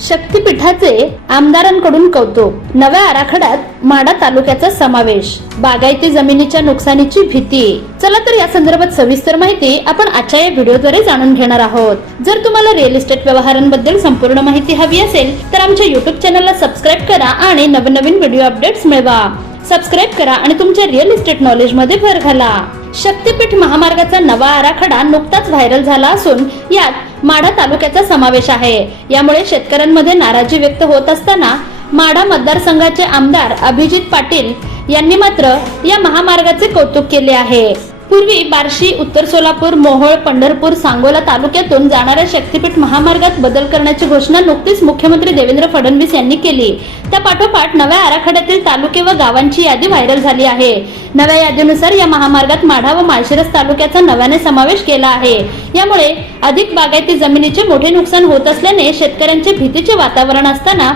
शक्तीपीठाचे आमदारांकडून कौतुक. नव्या आराखड्यात माडा तालुक्याचा समावेश. बागायती जमिनीच्या नुकसानीची भीती. चला तर या संदर्भात सविस्तर माहिती आपण आजच्या या व्हिडिओद्वारे जाणून घेणार आहोत. जर तुम्हाला रिअल इस्टेट व्यवहारांबद्दल संपूर्ण माहिती हवी असेल तर आमच्या युट्यूब चॅनलला सबस्क्राईब करा आणि नवनवीन व्हिडिओ अपडेट्स मिळवा. सबस्क्राईब करा आणि तुमच्या रिअल इस्टेट नॉलेजमध्ये भर घाला. शक्तीपीठ महामार्गाचा नवा आराखडा नुकताच व्हायरल झाला असून यात माढा तालुक्याचा समावेश आहे. यामुळे शेतकऱ्यांमध्ये नाराजी व्यक्त होत असताना माढा मतदारसंघाचे आमदार अभिजित पाटील यांनी मात्र या महामार्गाचे कौतुक केले आहे. पूर्वी बार्शी उत्तर सोलापूर मोहोळ पंढरपूर सांगोला तालुक्यातून जाणाऱ्या शक्तीपीठ महामार्गात बदल करण्याची घोषणा नुकतीच मुख्यमंत्री देवेंद्र फडणवीस यांनी केली. त्या पाठोपाठ नव्या आराखड्यात तालुके व गावांची यादी व्हायरल झाली आहे. नव्या यादीनुसार या महामार्गात माढा व माळशिरस तालुक्याचा नव्याने समावेश केला आहे. यामुळे अधिक बागायती जमिनीचे मोठे नुकसान होत असल्याने शेतकऱ्यांचे भीतीचे वातावरण असताना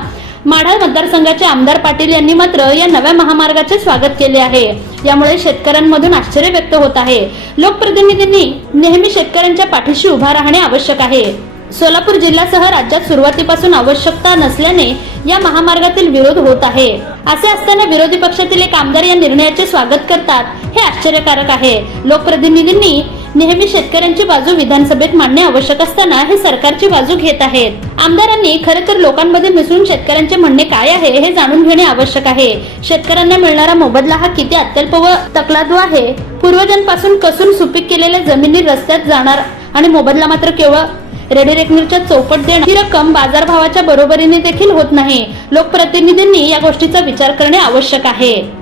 माढा मतदारसंघाचे आमदार पाटील यांनी मात्र या नव्या महामार्गाचे स्वागत केले आहे. यामुळे शेतकऱ्यांमधून आश्चर्य व्यक्त होत आहे. लोकप्रतिनिधींनी नेहमी शेतकऱ्यांच्या पाठीशी उभा राहणे आवश्यक आहे. सोलापूर जिल्ह्यासह राज्यात सुरुवातीपासून आवश्यकता नसल्याने या महामार्गातील विरोध होत आहे. असे असताना विरोधी पक्षातील एक आमदार या निर्णयाचे स्वागत करतात. हे आश्चर्यकारक आहे. लोकप्रतिनिधींनी नेहमी शेतकऱ्यांची बाजू विधानसभेत मांडणे आवश्यक असताना हे सरकारची बाजू घेत आहेत. आमदारांनी खरं तर लोकांमध्ये मिसळून शेतकऱ्यांचे म्हणणे काय आहे हे जाणून घेणे आवश्यक आहे. शेतकऱ्यांना मिळणारा मोबदला हा किती अत्यल्प व तकलादू आहे? पूर्वजांपासून कसून सुपीक केलेल्या जमिनी रस्त्यात जाणार आणि मोबदला मात्र केवळ रेडी चौपट देणं ही रक्कम बाजारभावाच्या बरोबरीने देखील होत नाही. लोकप्रतिनिधींनी या गोष्टीचा विचार करणे आवश्यक आहे.